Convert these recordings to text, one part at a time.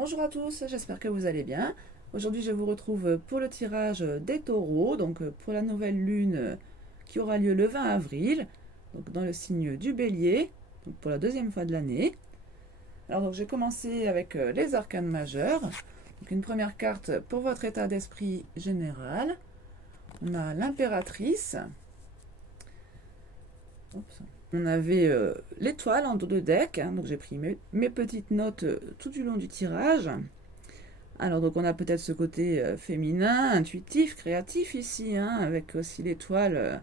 Bonjour à tous, j'espère que vous allez bien. Aujourd'hui, je vous retrouve pour le tirage des taureaux, donc pour la nouvelle lune qui aura lieu le 20 avril, donc dans le signe du bélier, donc pour la deuxième fois de l'année. Alors, donc, j'ai commencé avec les arcanes majeures. Donc, une première carte pour votre état d'esprit général. On a l'impératrice. On avait l'étoile en dos de deck, hein, donc j'ai pris mes petites notes tout du long du tirage. Alors donc on a peut-être ce côté féminin, intuitif, créatif ici, hein, avec aussi l'étoile.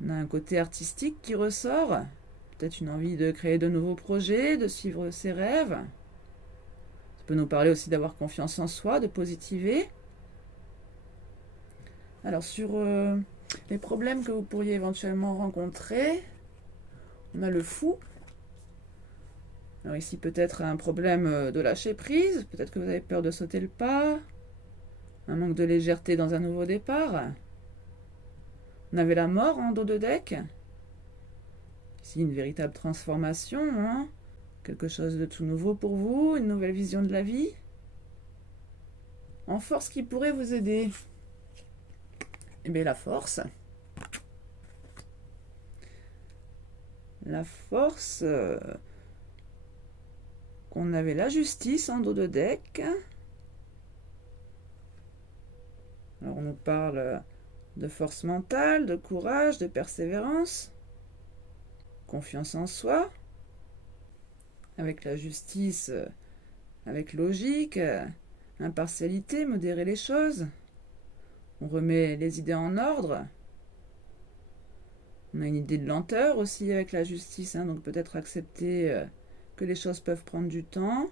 On a un côté artistique qui ressort, peut-être une envie de créer de nouveaux projets, de suivre ses rêves. Ça peut nous parler aussi d'avoir confiance en soi, de positiver. Alors sur les problèmes que vous pourriez éventuellement rencontrer, on a le fou. Alors ici peut-être un problème de lâcher prise, peut-être que vous avez peur de sauter le pas, un manque de légèreté dans un nouveau départ. On avait la mort en dos de deck. Ici une véritable transformation, hein, quelque chose de tout nouveau pour vous, une nouvelle vision de la vie. En force qui pourrait vous aider. Eh bien la force. La force... qu'on avait la justice en dos de deck. Alors on nous parle de force mentale, de courage, de persévérance, confiance en soi, avec la justice, avec logique, impartialité, modérer les choses. On remet les idées en ordre. On a une idée de lenteur aussi avec la justice, hein, donc peut-être accepter que les choses peuvent prendre du temps.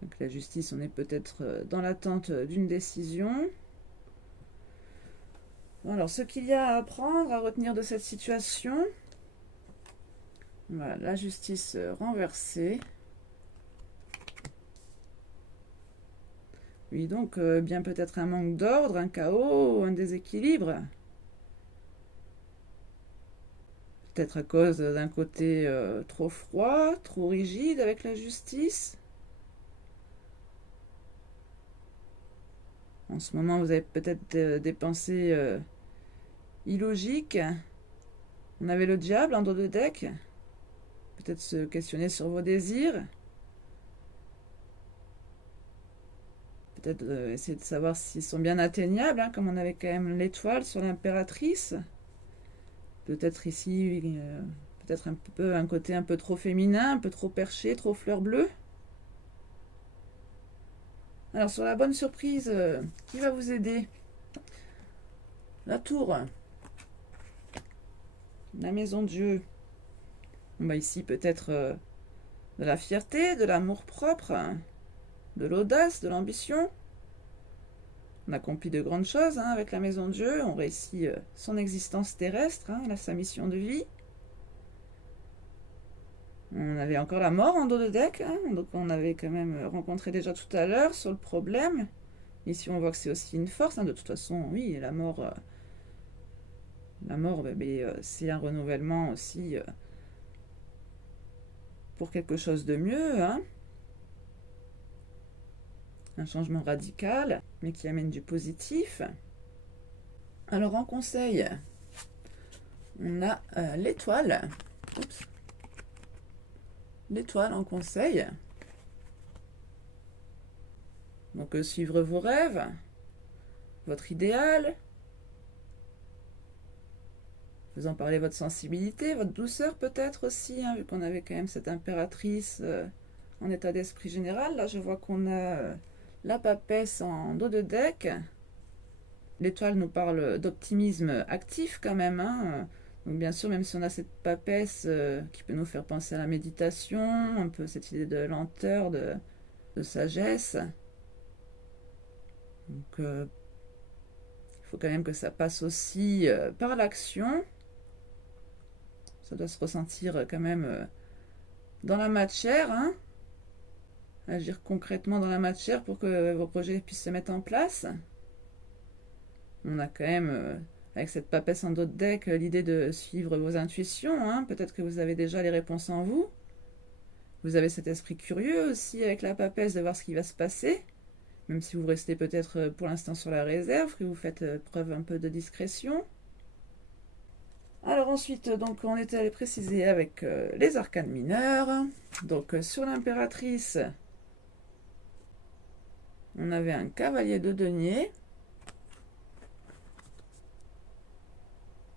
Avec la justice, on est peut-être dans l'attente d'une décision. Alors, ce qu'il y a à apprendre, à retenir de cette situation, voilà, la justice renversée. Oui, donc, bien peut-être un manque d'ordre, un chaos, un déséquilibre. Peut-être à cause d'un côté trop froid, trop rigide avec la justice. En ce moment, vous avez peut-être des pensées illogiques. On avait le diable en dos de deck. Peut-être se questionner sur vos désirs. Peut-être essayer de savoir s'ils sont bien atteignables, hein, comme on avait quand même l'étoile sur l'impératrice. Peut-être ici, peut-être un côté un peu trop féminin, un peu trop perché, trop fleur bleue. Alors sur la bonne surprise, qui va vous aider? La tour. La maison de Dieu. Bon, bah ici peut-être de la fierté, de l'amour propre, de l'audace, de l'ambition. On accomplit de grandes choses, hein, avec la maison de Dieu. On réussit son existence terrestre, hein, sa mission de vie. On avait encore la mort en dos de deck, hein, donc on avait quand même rencontré déjà tout à l'heure sur le problème. Ici on voit que c'est aussi une force, hein, de toute façon, oui, la mort, c'est un renouvellement aussi pour quelque chose de mieux, hein. Un changement radical, mais qui amène du positif. Alors en conseil, on a l'étoile. Oups. L'étoile en conseil. Donc suivre vos rêves, votre idéal, faisant parler votre sensibilité, votre douceur peut-être aussi, hein, vu qu'on avait quand même cette impératrice en état d'esprit général. Là je vois qu'on a la papesse en dos de deck. L'étoile nous parle d'optimisme actif quand même, hein. Donc bien sûr, même si on a cette papesse qui peut nous faire penser à la méditation, un peu cette idée de lenteur, de sagesse. Donc il faut quand même que ça passe aussi par l'action. Ça doit se ressentir quand même dans la matière, hein. Agir concrètement dans la matière pour que vos projets puissent se mettre en place. On a quand même, avec cette papesse en dos de deck, l'idée de suivre vos intuitions, hein. Peut-être que vous avez déjà les réponses en vous. Vous avez cet esprit curieux aussi avec la papesse de voir ce qui va se passer, même si vous restez peut-être pour l'instant sur la réserve, que vous faites preuve un peu de discrétion. Alors ensuite, donc on était allé préciser avec les arcanes mineurs. Donc sur l'impératrice, on avait un cavalier de denier.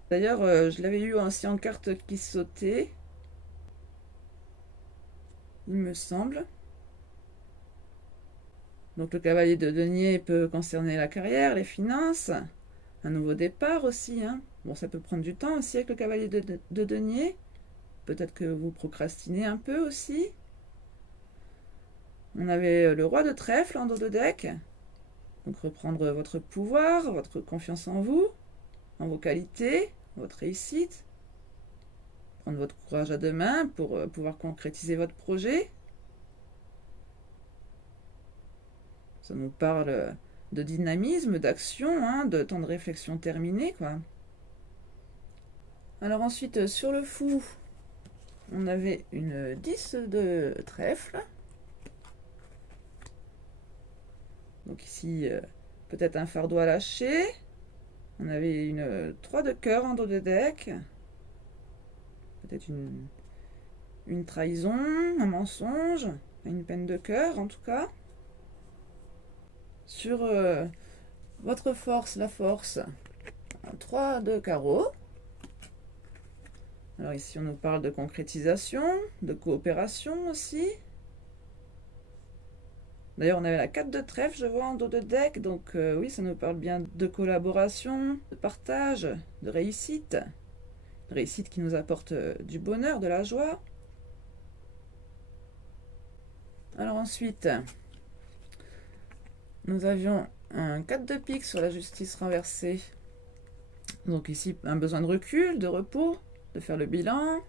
D'ailleurs, je l'avais eu aussi en carte qui sautait, il me semble. Donc le cavalier de denier peut concerner la carrière, les finances, un nouveau départ aussi, hein. Bon, ça peut prendre du temps aussi avec le cavalier de denier. Peut-être que vous procrastinez un peu aussi. On avait le roi de trèfle en dos de deck. Donc reprendre votre pouvoir, votre confiance en vous, en vos qualités, votre réussite. Prendre votre courage à deux mains pour pouvoir concrétiser votre projet. Ça nous parle de dynamisme, d'action, hein, de temps de réflexion terminé, quoi. Alors ensuite, sur le fou, on avait une 10 de trèfle. Donc ici, peut-être un fardeau à lâcher. On avait une 3 de cœur en dos de deck. Peut-être une trahison, un mensonge, une peine de cœur en tout cas. Sur votre force, la force, 3 de carreau. Alors ici, on nous parle de concrétisation, de coopération aussi. D'ailleurs, on avait la 4 de trèfle, je vois, en dos de deck. Donc oui, ça nous parle bien de collaboration, de partage, de réussite. Réussite qui nous apporte du bonheur, de la joie. Alors ensuite, nous avions un 4 de pique sur la justice renversée. Donc ici, un besoin de recul, de repos, de faire le bilan.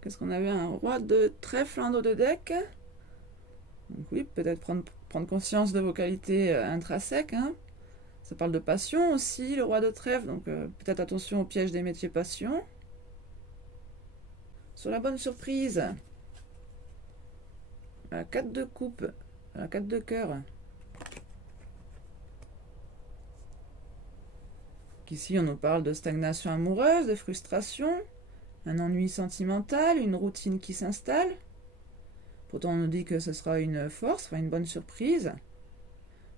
Qu'est-ce qu'on avait? Un roi de trèfle en dos de deck. Donc oui, peut-être prendre conscience de vos qualités intrinsèques, hein. Ça parle de passion aussi, le roi de trèfle, donc peut-être attention au piège des métiers passion. Sur la bonne surprise, la 4 de coupe, la 4 de cœur. Ici, on nous parle de stagnation amoureuse, de frustration, un ennui sentimental, une routine qui s'installe. Pourtant, on nous dit que ce sera une force, enfin une bonne surprise.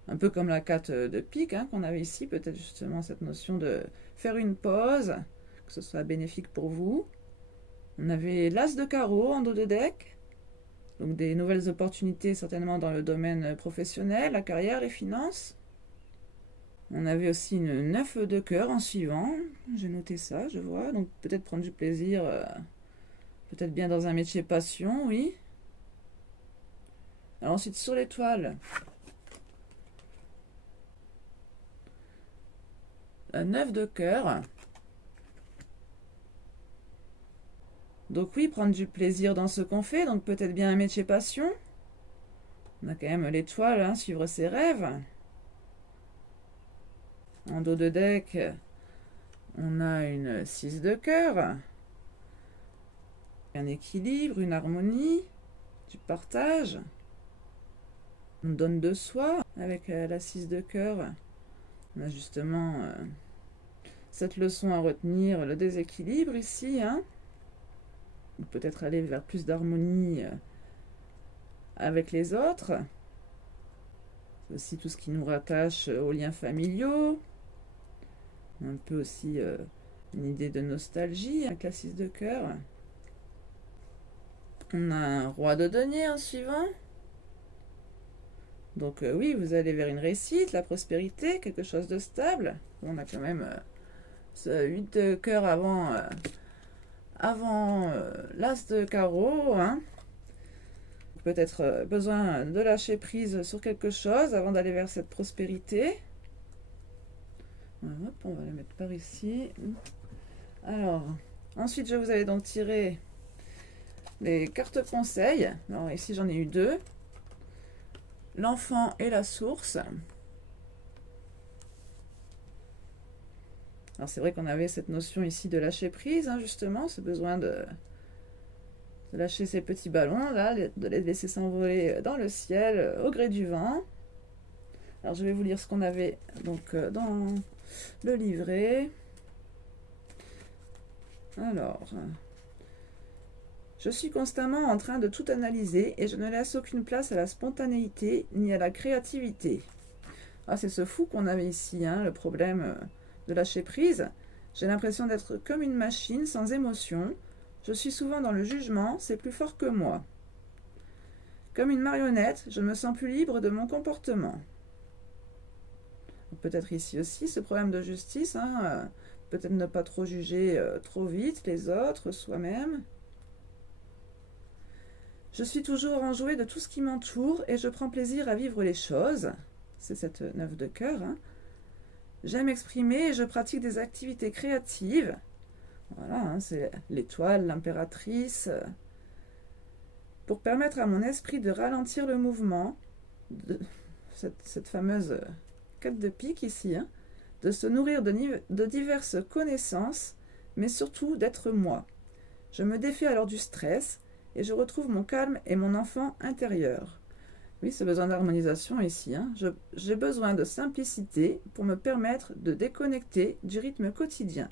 Un peu comme la 4 de pique hein, qu'on avait ici, peut-être justement cette notion de faire une pause, que ce soit bénéfique pour vous. On avait l'as de carreau en dos de deck, donc des nouvelles opportunités certainement dans le domaine professionnel, la carrière, les finances. On avait aussi une 9 de cœur en suivant, j'ai noté ça, je vois, donc peut-être prendre du plaisir, peut-être bien dans un métier passion, oui. Alors ensuite sur l'étoile, la 9 de cœur. Donc oui, prendre du plaisir dans ce qu'on fait, donc peut-être bien un métier passion. On a quand même l'étoile, hein, suivre ses rêves. En dos de deck, on a une 6 de cœur. Un équilibre, une harmonie, du partage. On donne de soi avec la 6 de cœur. On a justement cette leçon à retenir, le déséquilibre ici, hein. Peut-être aller vers plus d'harmonie avec les autres. C'est aussi tout ce qui nous rattache aux liens familiaux. Un peu aussi une idée de nostalgie avec la 6 de cœur. On a un roi de denier en suivant. Donc oui, vous allez vers une réussite, la prospérité, quelque chose de stable. On a quand même ce 8 de cœur avant l'as de carreau, hein. Peut-être besoin de lâcher prise sur quelque chose avant d'aller vers cette prospérité. Voilà, hop, on va le mettre par ici. Alors, ensuite je vous avais donc tiré les cartes conseils. Alors ici j'en ai eu deux. L'enfant et la source. Alors c'est vrai qu'on avait cette notion ici de lâcher prise, hein, justement, ce besoin de de lâcher ces petits ballons, là, de les laisser s'envoler dans le ciel au gré du vent. Alors je vais vous lire ce qu'on avait donc dans le livret. Alors, je suis constamment en train de tout analyser et je ne laisse aucune place à la spontanéité ni à la créativité. Ah, c'est ce fou qu'on avait ici, hein, le problème de lâcher prise. J'ai l'impression d'être comme une machine sans émotion. Je suis souvent dans le jugement, c'est plus fort que moi. Comme une marionnette, je ne me sens plus libre de mon comportement. Peut-être ici aussi ce problème de justice, hein, peut-être ne pas trop juger trop vite les autres, soi-même. Je suis toujours enjouée de tout ce qui m'entoure et je prends plaisir à vivre les choses. C'est cette 9 de cœur. Hein. J'aime exprimer et je pratique des activités créatives. Voilà, hein, c'est l'étoile, l'impératrice. Pour permettre à mon esprit de ralentir le mouvement, de cette fameuse 4 de pique ici, hein, de se nourrir de diverses connaissances, mais surtout d'être moi. Je me défais alors du stress et je retrouve mon calme et mon enfant intérieur. Oui, ce besoin d'harmonisation ici. Hein. J'ai besoin de simplicité pour me permettre de déconnecter du rythme quotidien.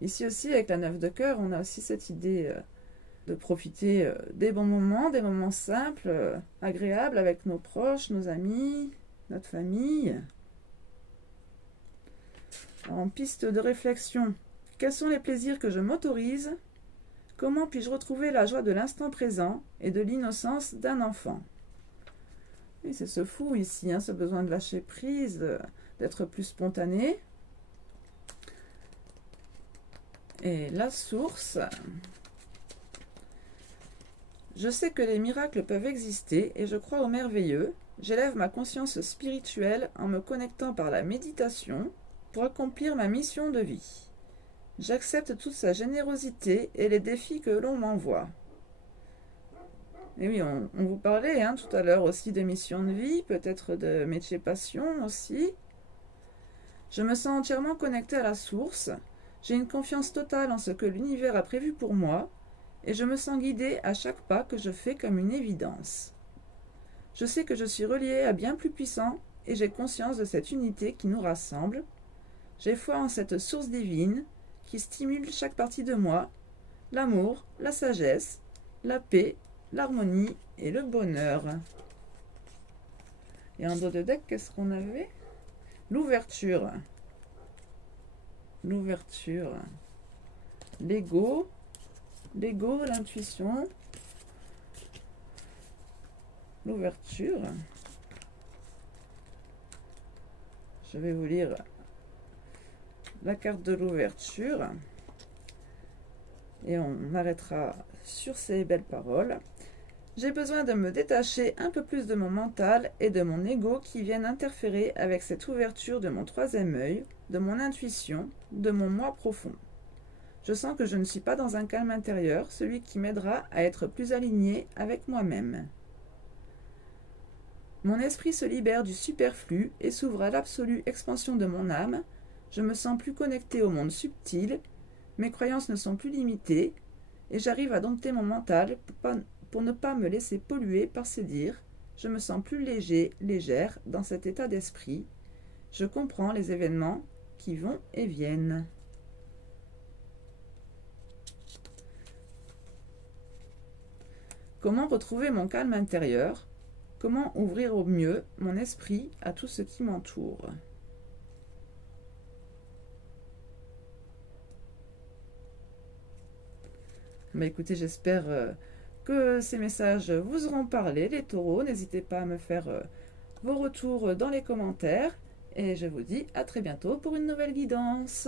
Ici aussi, avec la 9 de cœur, on a aussi cette idée de profiter des bons moments, des moments simples, agréables avec nos proches, nos amis, notre famille. En piste de réflexion, quels sont les plaisirs que je m'autorise? Comment puis-je retrouver la joie de l'instant présent et de l'innocence d'un enfant? Oui, c'est ce fou ici, hein, ce besoin de lâcher prise, d'être plus spontané. Et la source. Je sais que les miracles peuvent exister et je crois au merveilleux. J'élève ma conscience spirituelle en me connectant par la méditation pour accomplir ma mission de vie. J'accepte toute sa générosité et les défis que l'on m'envoie. Et oui, on vous parlait hein, tout à l'heure aussi de mission de vie, peut-être de métier passion aussi. Je me sens entièrement connectée à la source. J'ai une confiance totale en ce que l'univers a prévu pour moi et je me sens guidée à chaque pas que je fais comme une évidence. Je sais que je suis reliée à bien plus puissant et j'ai conscience de cette unité qui nous rassemble. J'ai foi en cette source divine qui stimule chaque partie de moi, l'amour, la sagesse, la paix, l'harmonie et le bonheur. Et en dos de deck, qu'est-ce qu'on avait? L'ouverture. L'ouverture. L'ego. L'ego, l'intuition. L'ouverture. Je vais vous lire la carte de l'ouverture. Et on arrêtera sur ces belles paroles. J'ai besoin de me détacher un peu plus de mon mental et de mon ego qui viennent interférer avec cette ouverture de mon troisième œil, de mon intuition, de mon moi profond. Je sens que je ne suis pas dans un calme intérieur, celui qui m'aidera à être plus aligné avec moi-même. Mon esprit se libère du superflu et s'ouvre à l'absolue expansion de mon âme. Je me sens plus connecté au monde subtil, mes croyances ne sont plus limitées, et j'arrive à dompter mon mental pour ne pas me laisser polluer par ces dires. Je me sens plus léger, légère dans cet état d'esprit. Je comprends les événements qui vont et viennent. Comment retrouver mon calme intérieur? Comment ouvrir au mieux mon esprit à tout ce qui m'entoure? Écoutez, j'espère que ces messages vous auront parlé, les taureaux. N'hésitez pas à me faire vos retours dans les commentaires. Et je vous dis à très bientôt pour une nouvelle guidance.